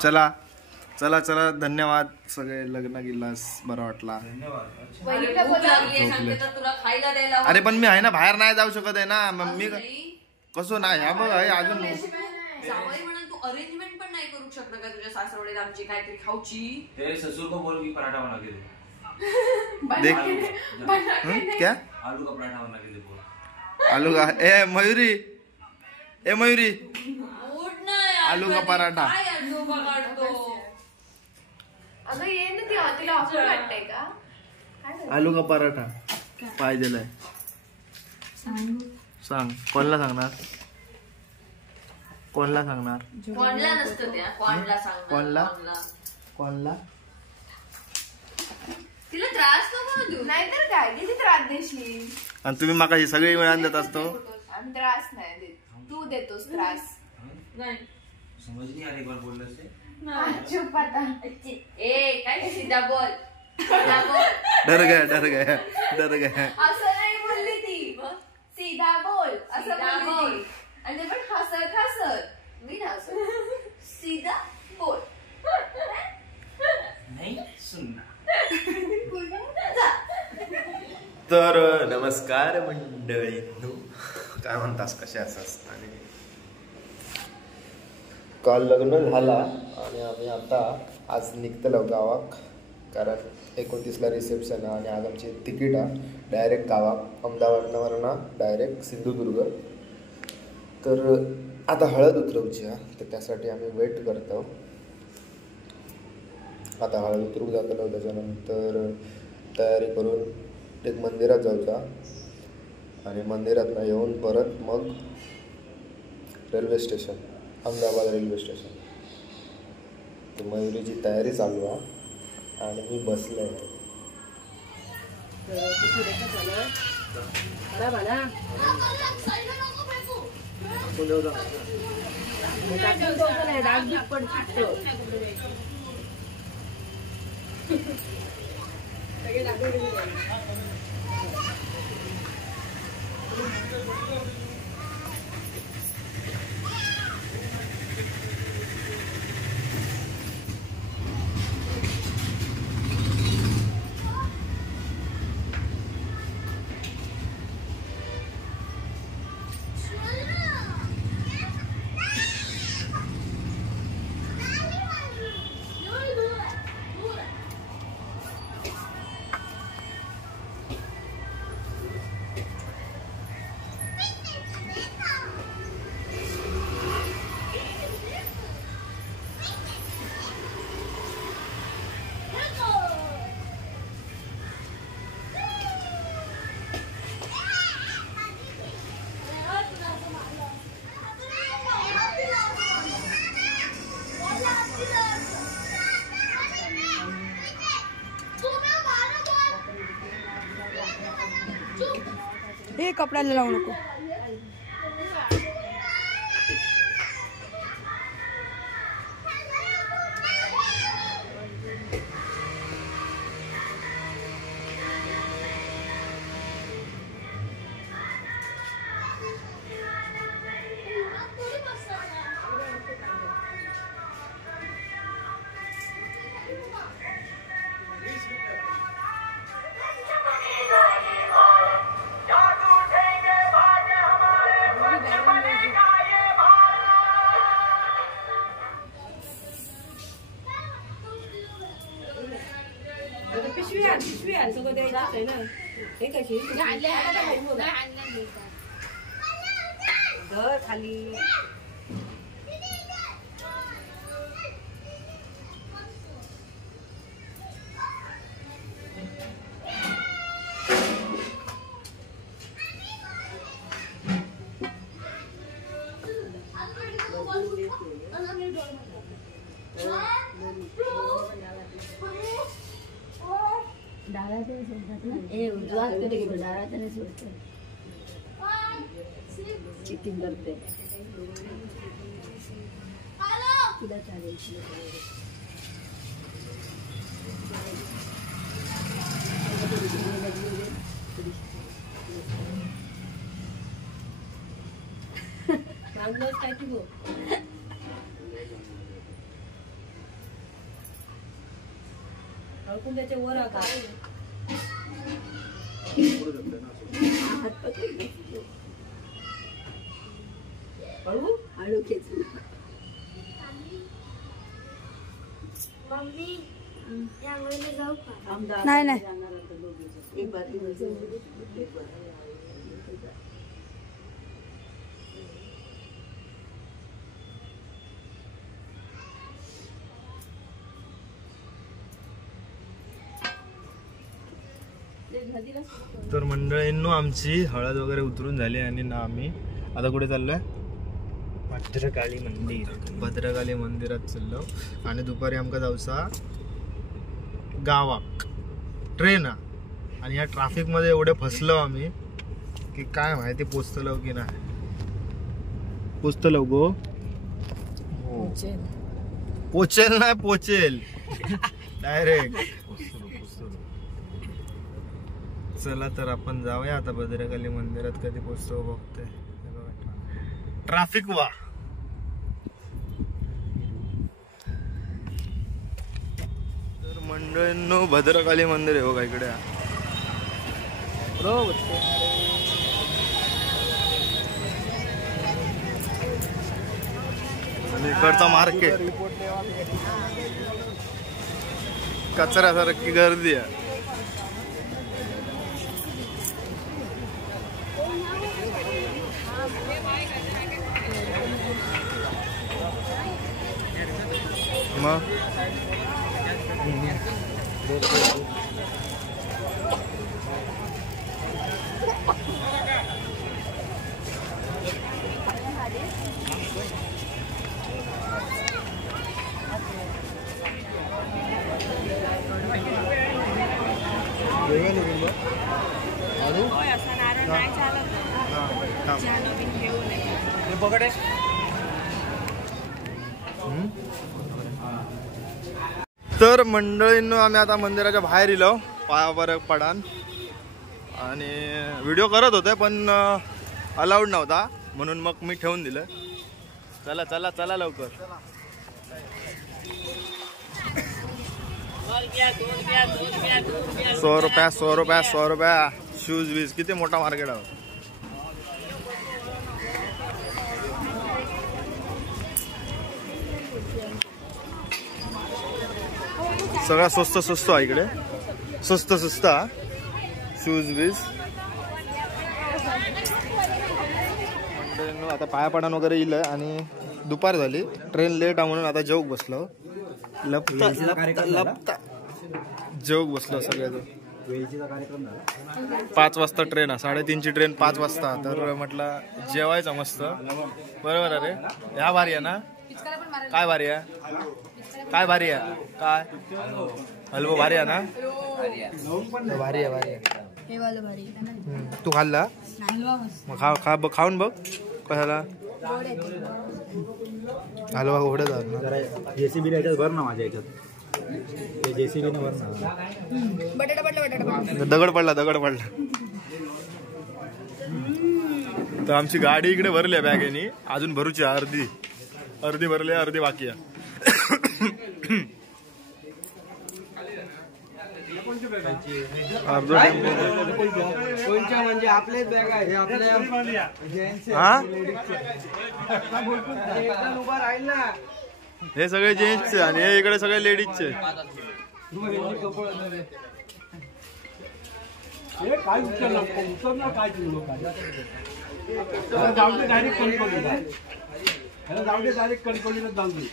चला चला चला, धन्यवाद सगळे. लग्न गेलास बरं वाटला. अरे पण मी आहे ना, बाहेर नाही जाऊ शकत आहे ना. मग मी कसं नाही, ह्या बघ अजून अरेंजमेंट पण नाही करू शकत का तुझ्या सासरवडीत आमची काहीतरी खाऊची? तेरे ससुर को बोल की पराठा बना के दे. देख क्या आलू का पराठा बना के दे. आलू का ए मयुरी आलू का पराठा. आलू का पराठा पाहिजे. सांग कोणला सांगणार? कोणला सांगणार? कोणला नसतं त्या, कोणला सांगणार? कोणला तिला त्रास नको देऊ. नाहीतर काय किती त्रास देशील. आणि तुम्ही माका ही सगळी मिळून देत असतो. आम्ही त्रास नाही देत, तू देतोस त्रास. नाही समझ नहीं आ रही, एक बार बोलने से. चुप आता. ए काय सीधा बोल. डर गया असं नाही बोलली ती, सीधा बोल असं बोलली. आणि ते पण हसत मी ना सीधा बोल. नहीं सुनना. तर नमस्कार मंडळी, काय म्हणतास, कसे असतास? आणि काल लग्न झाला आणि आम्ही आता आज निघतलो गावाक, कारण 29ला रिसेप्शन आहे आणि आज आमची तिकीट आहे डायरेक्ट गावाक. अहमदाबादवरनं डायरेक्ट सिंधुदुर्ग. तर आता हळद उतरवची आहे, तर त्यासाठी आम्ही वेट करतो. आता हळद उतरूक जातलो, त्याच्यानंतर तयारी करून एक मंदिरात जाऊचा आणि मंदिरातनं येऊन परत मग railway station, Ahmedabad railway station. तर मयुरीची तयारी चालू आहे आणि मी बसले. हे कपड्याला लावू नको. पिशवी आण सगळं द्यायचं आहे ना. हे कशी धर खाली. चिकन करते तुला चालेल. हळकून त्याच्या वर आता हळू हळू खेचू नाही नाही एक बातमी तर मंडळींनो आमची हळद वगैरे उतरून झाली आणि ना आम्ही आता कुठे चाललोय भद्रकाली मंदिरात चाललो आणि दुपारी आमका जाऊचा गावाक ट्रेन आणि या ट्रॅफिक मध्ये एवढे फसलो आम्ही की काय माहिती पोचतलो की नाही पोचतलो गो पोचेल नाही पोचेल डायरेक्ट चला तर आपण जाऊया आता भद्रकाली मंदिरात कधी पोचतो बघतोय ट्रॅफिक वा तर मंडळींनो भद्रकाली मंदिर आहे बघा इकडे आणि इकडचा मार्केट कचऱ्यासारखी गर्दी आहे मग तर मंडळींनो आम्ही आता मंदिराच्या बाहेर इलो पायावर पडान आणि व्हिडिओ करत होते पण अलाउड नव्हता म्हणून मग मी ठेवून दिलं चला चला चला लवकर 100 रुपया 100 रुपया 100 रुपया शूज वीज किती मोठा मार्केट आहे सगळा स्वस्त स्वस्त आहे इकडे स्वस्त स्वस्त शूज बीज आता पाया पडान वगैरे येईल आणि दुपार झाली ट्रेन लेट आहे म्हणून आता जेवक बसलो लपता जेवक बसलो सगळ्यात 5 वाजता ट्रेन आहे 3:30ची ट्रेन 5 वाजता तर म्हटलं जेवायचं मस्त बरोबर अरे ह्या भारी आहे ना काय भारी आहे काय भारी आहे काय हलवो भारी आहे ना भारी आहे तू खाल्ला मग खाऊन बघ कशाला हलवा घोडे जात जेसीबी भर ना माझ्या याच्यात जेसीबी न भर ना दगड पडला तर आमची गाडी इकडे भरली आहे बॅगेनी अजून भरूची अर्धी भरली अर्धी बाकी आहे म्हणजे आपलेच बॅग आहे हे सगळे जेंट्सचे आणि हे इकडे सगळे लेडीजचे डायरेक्ट कणकोलीला जाऊ दे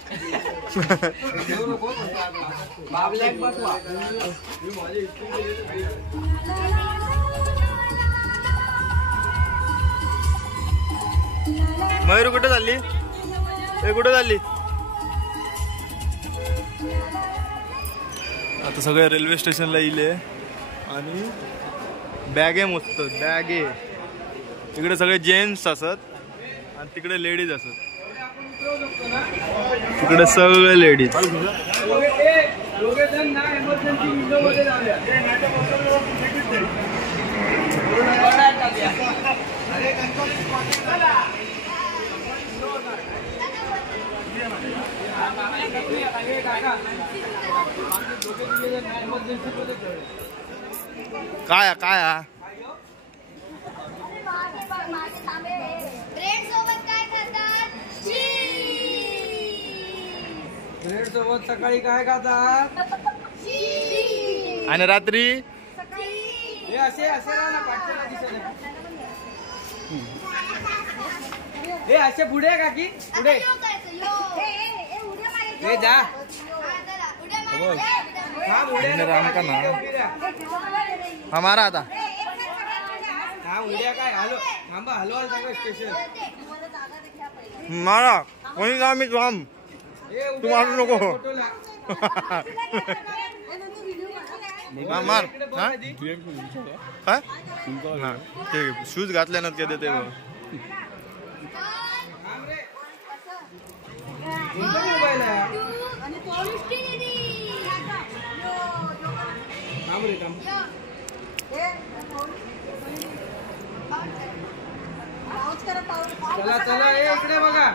मयूर कुठे चालली हे कुठे चालली आता सगळे रेल्वे स्टेशनला येईल आणि बॅगे मोजतात बॅगे इकडे सगळे जेंट्स असत आणि तिकडे लेडीज असत तिकडे सगळे लेडीज काय काय ब्रेड सोबत काय खातात? ब्रेड सोबत सकाळी काय खातात? आणि रात्री हे असे असे राहा ना, पाठीला दिसत नाही. हे असे पुढे का की पुढे हे जा हा उड्या नको राम का ना. का? हा मारा आता. हा उड्या काय हलव थांबा हलवाल सगळं स्टेशन. मारा कोणी जा मी थांब. तू मारू नको. मार शूज घातले ना ते ते मोबाईल आहे. थांब रे थांब. चला चला हे इकडे बघा.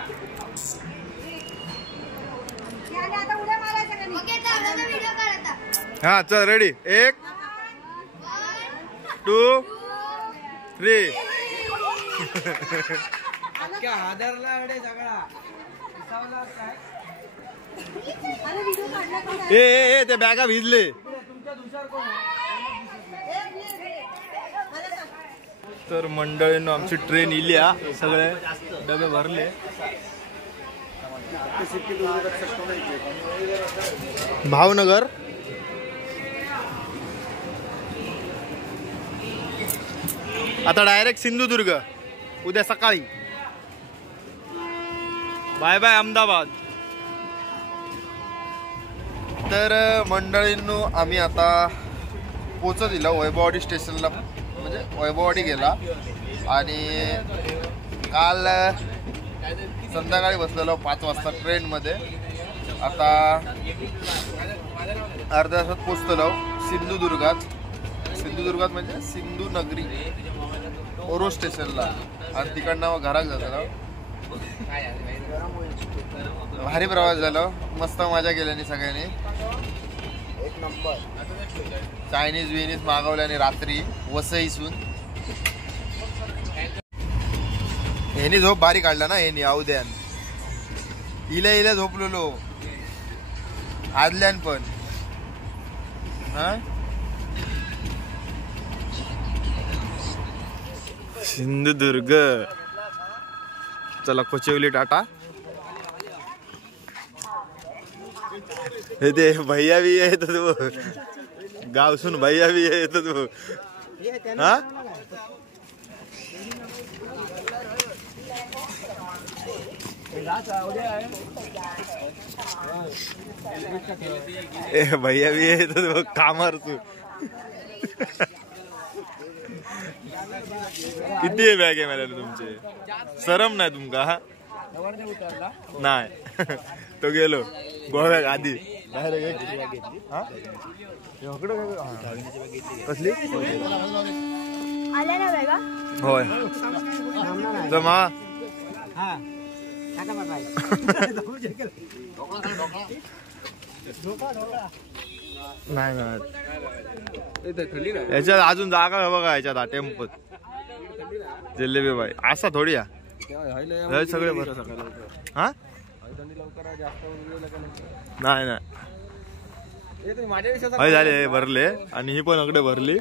हा चल रेडी 1 2 3 अख्ख्या हादरला अडे सगळा दिसावला काय. ए ते बॅगा भिजले. तुमच्या दुसर कोण तर मंडळींनो आमची ट्रेन इली हा. सगळे डबे भरले. भावनगर आता डायरेक्ट सिंधुदुर्ग उद्या सकाळी. Bye bye Ahmedabad. तर मंडळींनो आम्ही आता पोचत दिला वैभववाडी स्टेशनला, म्हणजे वैभववाडी गेला आणि काल संध्याकाळी बसलेलो 5 वाजता ट्रेनमध्ये. आता अर्ध्या तासात पोचतलो सिंधुदुर्गात. सिंधुदुर्गात म्हणजे सिंधू नगरी ओरो स्टेशनला आणि तिकडनं घरात जातो. भारी प्रवास झाला, मस्त मजा केल्याने सगळ्यांनी. एक नंबर. चायनीज विनीज मागवल्याने रात्री वसईसून. ह्यानी झोप भारी काढला ना ह्यानी अवद्यान. इल्या झोपलेलो आदल्यान पण. हा सिंधुदुर्ग. चला कोचिवली टाटा. हे ते भैया भी आहे तो गाव सुन भैया भी आहे तो. हा ए भैया भी आहे तो कामार तू. किती बॅग आहे मला तुमचे? सरम नाही तुमका? हा नाही तो गेलो गोव्याक आधी. कसली होय जमा. नाही याच्यात अजून जागा आहे बघा. याच्यात टेम्पोत जिलेबी बाई असा थोडी सगळे हा नाही नाही झाले भरले आणि ही पण अकडे भरली.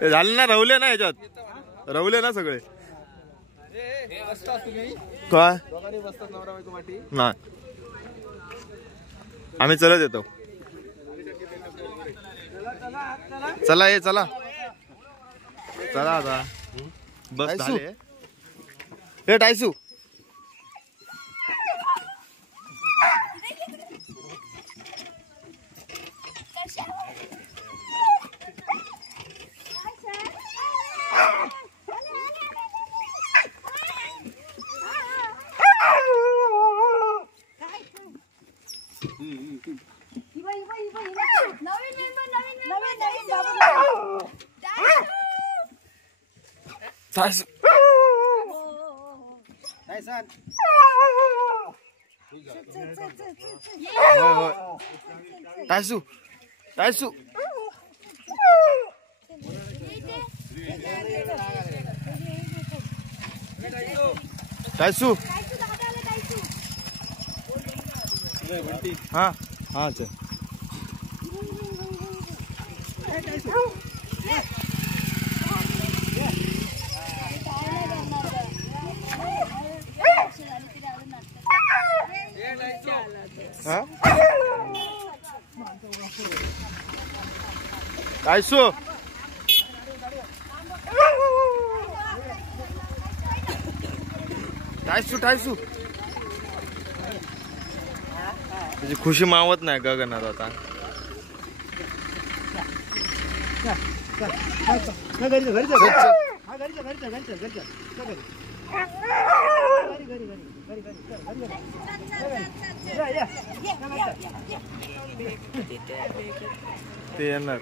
ते झाले ना रवले ना याच्यात रवले ना सगळे. काय नाही आम्ही चलत येतो. चला ये चला चला आता बस झाले. हे टायसू होय होय टायसू टायसू टायसू हाँ हाँ चल हाँ टायसू टायसू टायसू त्याची खुशी मावत नाही गगनात आता ते येणार